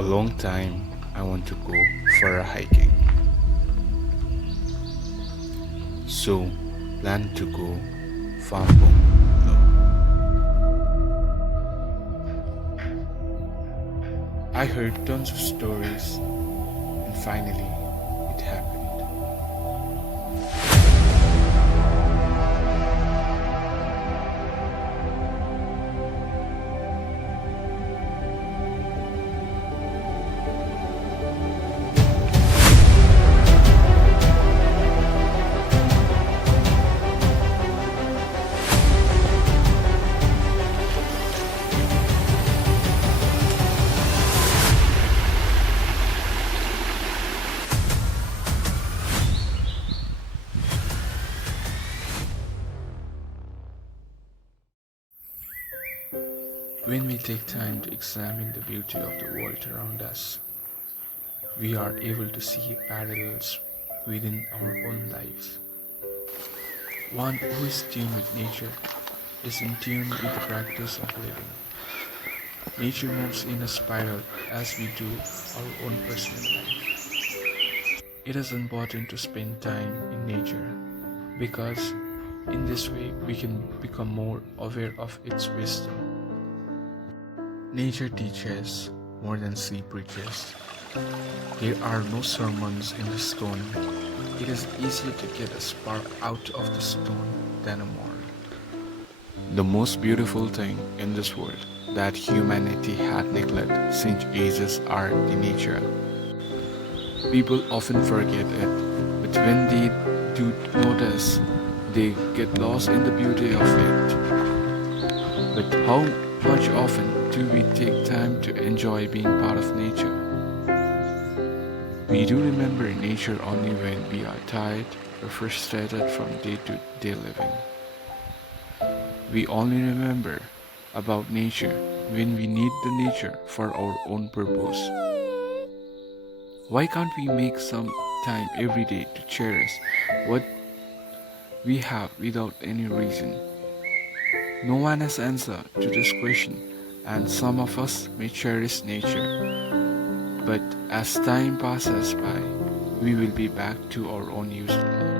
a long time I want to go for a hiking. So plan to go Fambong Lho. I heard tons of stories and finally it happened. When we take time to examine the beauty of the world around us, we are able to see parallels within our own lives. One who is tuned with nature is in tune with the practice of living. Nature moves in a spiral as we do our own personal life. It is important to spend time in nature because in this way we can become more aware of its wisdom. Nature teaches more than sea preaches. There are no sermons in the stone. It is easier to get a spark out of the stone than a moral. The most beautiful thing in this world that humanity had neglected since ages are the nature. People often forget it, but when they do notice, they get lost in the beauty of it. But how much often do we take time to enjoy being part of nature? We do remember nature only when we are tired or frustrated from day-to-day living. We only remember about nature when we need the nature for our own purpose. Why can't we make some time every day to cherish what we have without any reason? No one has answer to this question, and some of us may cherish nature, but as time passes by, we will be back to our own usual life.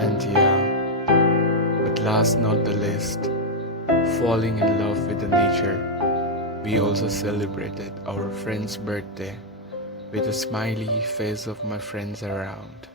And yeah, but last not the least, falling in love with the nature, we also celebrated our friend's birthday with a smiley face of my friends around.